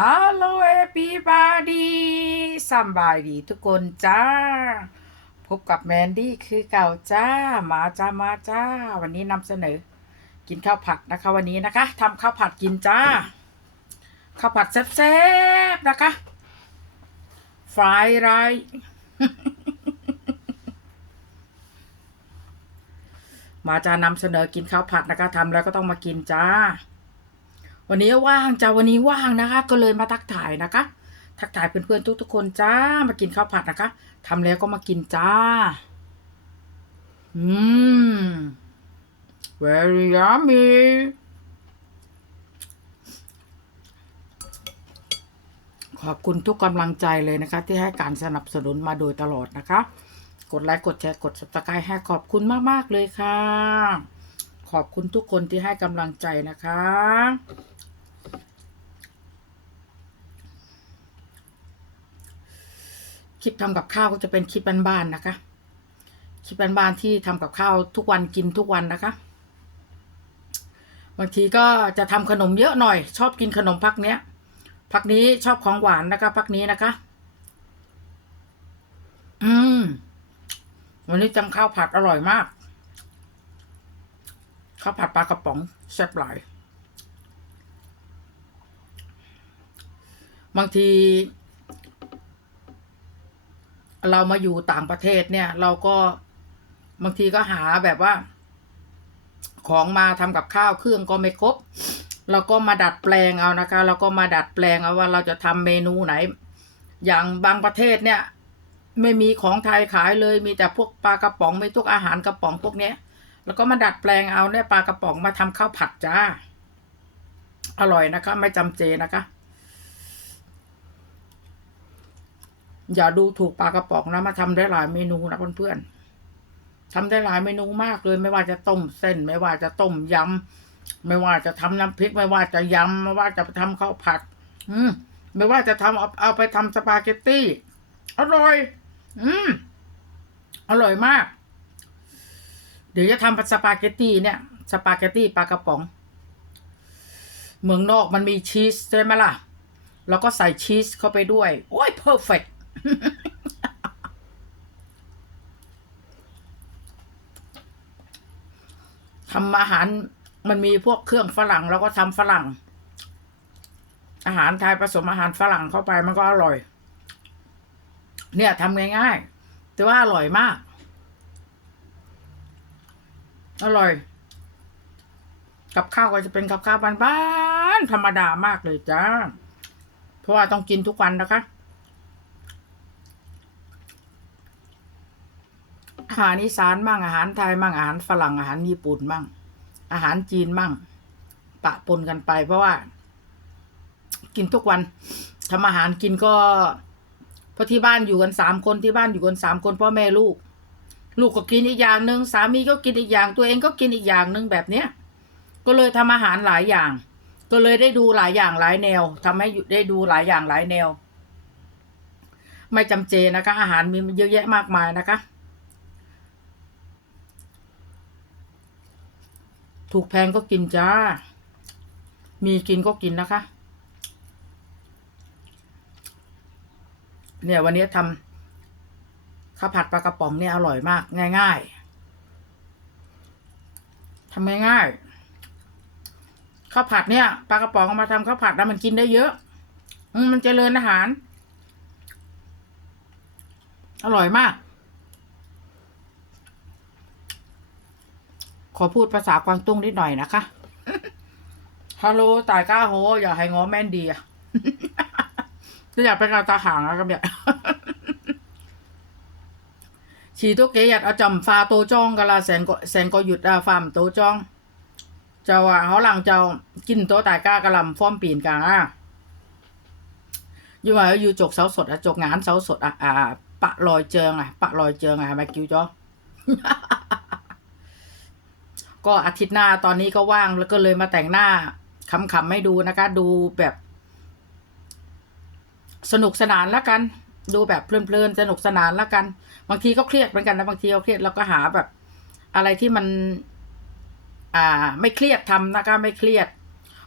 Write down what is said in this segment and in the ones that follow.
ฮัลโหลเอปีบาดีสบายดีทุกคนจ้า พบกับแมนดี้คือเก่าจ้า มาจ้ามาจ้า วันนี้นำเสนอ กินข้าวผัดนะคะ วันนี้นะคะทำข้าวผัดกินจ้า ข้าวผัดแซ่บๆนะคะฟรายไรมาจะนำเสนอกินข้าวผัดนะคะทำแล้วก็ต้องมากินจ้า วันนี้ว่างจ้าวันนี้ว่างนะคะ ก็เลยมาทักถ่ายนะคะ ทักถ่ายเพื่อนๆทุกๆคนจ้ามากินข้าวผัดนะคะทำแล้วก็มากินจ้า อืม very yummy ขอบคุณทุกกำลังใจเลยนะคะ ที่ให้การสนับสนุนมาโดยตลอดนะคะ กดไลค์กดแชร์กด subscribe ให้ขอบคุณมาก ๆ เลยค่ะ ขอบคุณทุกคนที่ให้กำลังใจนะคะ คลิปทำกับข้าวก็จะเป็นคลิปบ้านๆนะคะ คลิปบ้านๆที่ทำกับข้าวทุกวันกินทุกวันนะคะ บางทีก็จะทำขนมเยอะหน่อย ชอบกินขนมพักเนี้ยพักนี้ชอบของหวานนะคะพักนี้นะคะ อืม วันนี้จำข้าวผัดอร่อยมากข้าวผัดปลากระป๋องแซ่บหลาย บางที เรามาอยู่ต่างประเทศเนี่ย เราก็บางทีก็หาแบบว่า ของมาทำกับข้าวเครื่องก็ไม่ครบเราก็มาดัดแปลงเอานะคะ เราก็มาดัดแปลงเอาว่าเราจะทำเมนูไหน อย่างบางประเทศเนี่ย ไม่มีของไทยขายเลย มีแต่พวกปลากระป๋องไม่ทุกอาหารกระป๋องพวกเนี้ย แล้วก็มาดัดแปลงเอาเนี่ยปลากระป๋องมาทำข้าวผัดจ้า อร่อยนะคะ ไม่จำเจนะคะ อย่าดูถูกปลากระป๋องนะมาทำได้หลายเมนูนะเพื่อนๆทำได้หลายเมนูมากเลย ไม่ว่าจะต้มเส้น ไม่ว่าจะต้มยำไม่ว่าจะทำน้ำพริก ไม่ว่าจะยำไม่ว่าจะทำข้าวผัด อืมไม่ว่าจะทำเอาเอาไปทำสปาเกตตี้อร่อย อืมอร่อยมาก เดี๋ยวจะทำสปาเกตตี้เนี่ย สปาเกตตี้ปลากระป๋อง เมืองนอกมันมีชีสใช่ไหมล่ะ แล้วก็ใส่ชีสเข้าไปด้วย โอ้ยเพอร์เฟก ทำอาหารมันมีพวกเครื่องฝรั่ง แล้วก็ทำฝรั่ง อาหารไทยผสมอาหารฝรั่งเข้าไปมันก็อร่อย เนี่ยทำง่ายๆแต่ว่าอร่อยมาก อร่อย กับข้าวก็จะเป็นกับข้าวบ้านๆธรรมดามากเลยจ้า เพราะว่าต้องกินทุกวันนะคะ อาหารอีสานมั่งอาหารไทยมั่งอาหารฝรั่งอาหารญี่ปุ่นมั่งอาหารจีนมั่ง ปะปนกันไป เพราะว่า กินทุกวันทำอาหารกินก็เพราะที่บ้านอยู่กันสามคนที่บ้านอยู่กันสามคนพ่อแม่ลูก ลูกก็กินอีกอย่างหนึ่งสามีก็กินอีกอย่างตัวเองก็กินอีกอย่างหนึ่งแบบเนี้ยก็เลยทำอาหารหลายอย่าง ก็เลยได้ดูหลายอย่างหลายแนวทำให้ได้ดูหลายอย่างหลายแนว ไม่จำเจนะคะ อาหารมีเยอะแยะมากมายนะคะ ถูกแพงก็กินจ้า มีกินก็กินนะคะ เนี่ยวันนี้ทำข้าวผัดปลากระป๋องเนี่ยอร่อยมาก ง่ายๆทำง่ายๆข้าวผัดเนี่ยปลากระป๋องมาทำข้าวผัดแล้วมันกินได้เยอะมมันเจริญอาหาร อร่อยมาก ขอพูดภาษากวางตุ้งนิดหน่อยนะคะ ฮัลโหลตายก้าโห อย่าให้ง้อแม่นดีอะจะอยากเป็นกาตาหางอะกับเนี่ยฉีตัวเกยัดเอาจำฟาโตจ้องกะลาแสนก็แสนก็หยุดอาฟามโตจ้อง เจ้าว่าเขาหลังเจ้ากินโตตายก้ากะลำฟ้อมปีนกลางอะอยู่ว่าอยู่จกเสาสดอะจกงานเสาสดอะอ่าปะลอยเจิงอะปะลอยเจิงอะมากิวจ้อ ก็อาทิตย์หน้าตอนนี้ก็ว่างแล้วก็เลยมาแต่งหน้าขำๆให้ดูนะคะ ดูแบบ สนุกสนานแล้วกัน ดูแบบเพลินๆสนุกสนานแล้วกัน บางทีก็เครียดเหมือนกันนะบางทีก็เครียดเราก็หาแบบ อะไรที่มัน อ่า ไม่เครียดทำนะคะไม่เครียด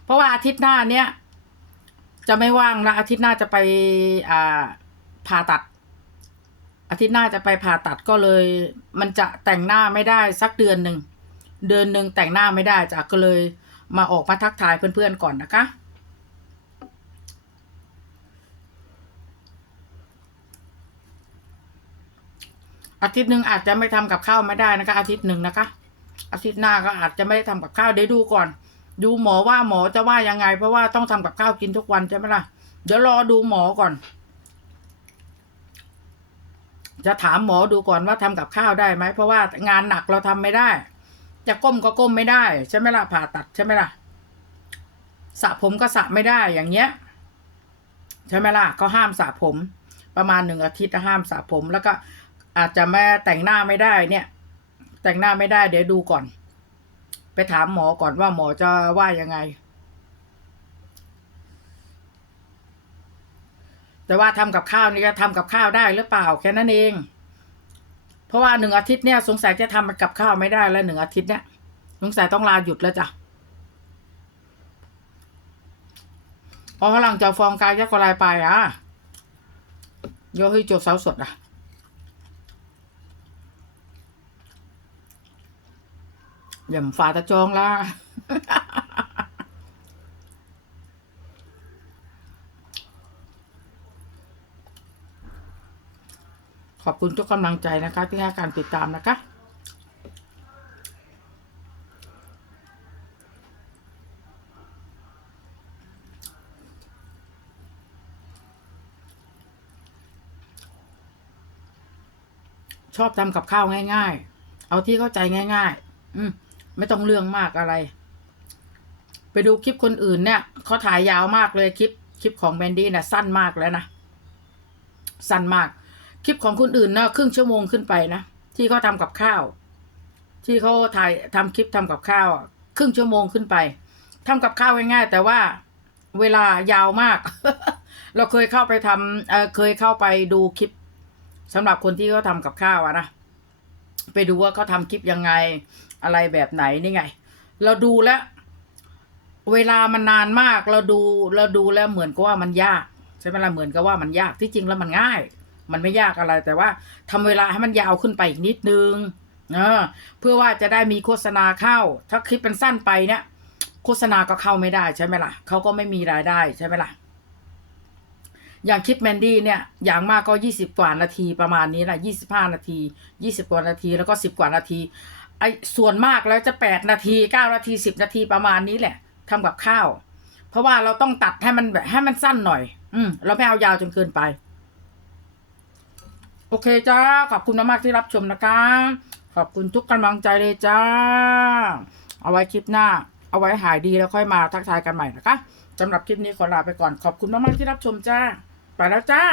เพราะว่าอาทิตย์หน้าเนี้ยจะไม่ว่างนะอาทิตย์หน้าจะไปอ่าผ่าตัด อาทิตย์หน้าจะไปผ่าตัดก็เลย มันจะแต่งหน้าไม่ได้สักเดือนหนึ่ง เดือนหนึ่งแต่งหน้าไม่ได้จ้ะก็เลยมาออกมาทักทายเพื่อนๆก่อนนะคะ อาทิตย์หนึ่งอาจจะไม่ทำกับข้าวไม่ได้นะคะ อาทิตย์หนึ่งนะคะ อาทิตย์หน้าก็อาจจะไม่ได้ทำกับข้าวเดี๋ยวดูก่อน ดูหมอว่าหมอจะว่ายังไง เพราะว่าต้องทำกับข้าวกินทุกวันใช่ไหมล่ะเดี๋ยวรอดูหมอก่อน จะถามหมอดูก่อนว่าทำกับข้าวได้ไหมเพราะว่างานหนักเราทำไม่ได้ จะก้มก็ก้มไม่ได้ใช่ไหมล่ะผ่าตัดใช่ไหมล่ะสระผมก็สระไม่ได้อย่างเงี้ยใช่ไหมล่ะเขาห้ามสระผม ประมาณหนึ่งอาทิตย์ห้ามสระผมแล้วก็อาจจะแม่แต่งหน้าไม่ได้เนี่ย แต่งหน้าไม่ได้เดี๋ยวดูก่อน ไปถามหมอก่อนว่าหมอจะว่ายังไง แต่ว่าทำกับข้าวนี่จะทำกับข้าวได้หรือเปล่าแค่นั้นเอง เพราะว่าหนึ่งอาทิตย์เนี่ยสงสัยจะทำกับข้าวไม่ได้แล้วหนึ่งอาทิตย์เนี่ยสงสัยต้องลาหยุดแล้วจ้ะพราะกำลังจะฟองกายยักษ์กลายไปอะโยให้จเสาสดอะย่าฝาตะจองละ อบคุณทุกกำลังใจนะคะ ที่ให้การติดตามนะคะชอบทำกับข้าวง่าย ๆ เอาที่เข้าใจง่าย ๆ อืมไม่ต้องเรื่องมากอะไร ไปดูคลิปคนอื่นเนี่ยเขาถ่ายยาวมากเลยคลิป คลิปของแมนดี้เนี่ยสั้นมากแล้วนะ สั้นมาก คลิปของคนอื่นนะครึ่งชั่วโมงขึ้นไปนะที่เขาทำกับข้าว ที่เขาถ่ายทำคลิปทำกับข้าวครึ่งชั่วโมงขึ้นไปทำกับข้าวง่ายๆแต่ว่าเวลายาวมาก เราเคยเข้าไปทำเเคยเข้าไปดูคลิปสำหรับคนที่เขาทำกับข้าวอะนะไปดูว่าเขาทำคลิปยังไงอะไรแบบไหนนี่ไง เราดูแล้วเวลามันนานมากเราดูเราดูแล้วเหมือนกับว่ามันยากใช่ไหมล่ะเหมือนกับว่ามันยากที่จริงแล้วมันง่าย มันไม่ยากอะไรแต่ว่าทำเวลาให้มันยาวขึ้นไปอีกนิดนึงเออเพื่อว่าจะได้มีโฆษณาเข้า ถ้าคลิปเป็นสั้นไปเนี่ย โฆษณาก็เข้าไม่ได้ใช่ไหมล่ะเขาก็ไม่มีรายได้ใช่ไหมล่ะอย่างคลิปแมนดี้เนี่ย อย่างมากก็ยี่สิบกว่านาทีประมาณนี้แหละยี่สิบห้านาทียี่สิบกว่านาทีแล้วก็สิบกว่านาทีไอ้ส่วนมากแล้วจะแปดนาทีเก้านาทีสิบนาทีประมาณนี้แหละทำกับข้าว เพราะว่าเราต้องตัดให้มันแบบให้มันสั้นหน่อย อืมเราไม่เอายาวจนเกินไป โอเคจ้า ขอบคุณมากๆที่รับชมนะคะ ขอบคุณทุกกำลังใจเลยจ้า เอาไว้คลิปหน้า เอาไว้หายดีแล้วค่อยมาทักทายกันใหม่นะคะสำหรับคลิปนี้ขอลาไปก่อน ขอบคุณมากๆที่รับชมจ้า ไปแล้วจ้า